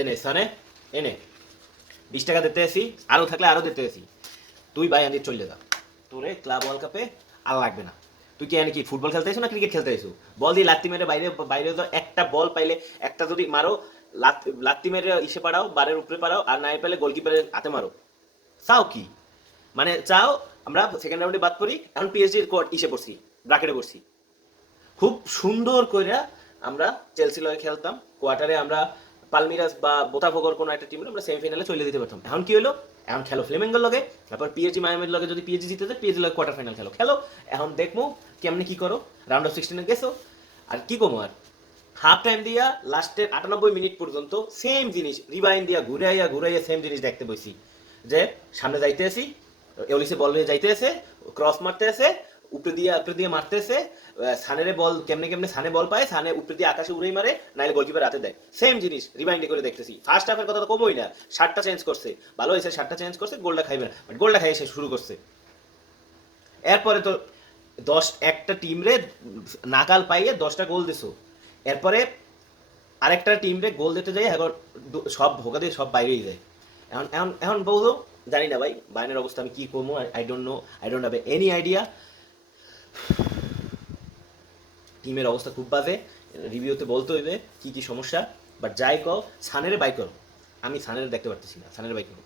এনে সানে এনে 20 টাকা দিতে আসি, আরও থাকলে আরও দিতে আসি, তুই ভাই আন্দি চলে যা, তোরে ক্লাব ওয়ার্ল্ড কাপে আর লাগবে না। তুই কি কি ফুটবল খেলতে এসো না ক্রিকেট খেলতে এসো? বল দিয়ে লাত্তি মেরে বাইরে বাইরে যাও, একটা বল পাইলে একটা যদি মারো, লাত্তি মেরে ইসে পাড়াও, বারের উপরে পাড়াও, আর নাই পেলে গোলকিপারের হাতে মারো। চাও কি? মানে চাও আমরা সেকেন্ড রাউন্ডে বাদ করি, এখন পিএসজির কোয়ার্ট ইসে পড়ছি, ব্রাকেটে পড়ছি। খুব সুন্দর কইরা আমরা চেলসি লয়ে খেলতাম, কোয়ার্টারে আমরা পালমিরাস বা বোতাফোগোর কোনো একটা টিমের আমরা সেমিফাইনালে চলে দিতে পারতাম। এখন কি হলো? এখন খেলো ফ্লেমেঙ্গোর লগে, তারপর পিএসজি মায়ামির লগে, যদি পিএসজি জিতে যায় পিএসজি লগে কোয়ার্টার ফাইনাল খেলো খেলো। এখন দেখবো কেমনি কি করো, রাউন্ড অফ 16 গেছো। আর কি কমো আর, হাফ টাইম দিয়া লাস্টের 98 মিনিট পর্যন্ত সেম জিনিস রিবাইন দিয়া ঘুরাইয়া ঘুরাইয়া সেম জিনিস দেখতে বইছি, যে সামনে যাইতে আসি, এলিসে বল নিয়ে যাইতে আছে, ক্রস মারতে আছে, উপরে দিয়ে মারতে আছে, সানের বল কেমনে কেমনে সানে বল পায়, সানে উপরে দিয়ে আকাশে উড়েই মারে, নাইলে গোলকিপার হাতে দেয়, সেম জিনিস রিবাইন্ডে করে দেখতেছি। ফার্স্ট হাফের কথা তো কমই না, 7টা চেঞ্জ করছে, ভালো হয়েছে 7টা চেঞ্জ করছে, গোলটা খাইবে না, বাট গোলটা খাইয়ে সে শুরু করছে। এরপরে তো একটা টিম রে নাকাল পাইয়ে 10টা গোল দিছো, এরপরে আরেকটা টিম রে গোল দিতে যাই এখন সব ভোকা দিয়ে সব বাইরেই যায়। এখন এখন এখন বলতো জানি না ভাই বাইনের অবস্থা আমি কি করবো, I don't know, I don't have any idea. টিমের অবস্থা খুব বাজে, রিভিউতে বলতে হইবে কি কি সমস্যা, বাট যাই কও সানের বাই করো, আমি সানের দেখতে পারতেছি না, সানের বাই করো।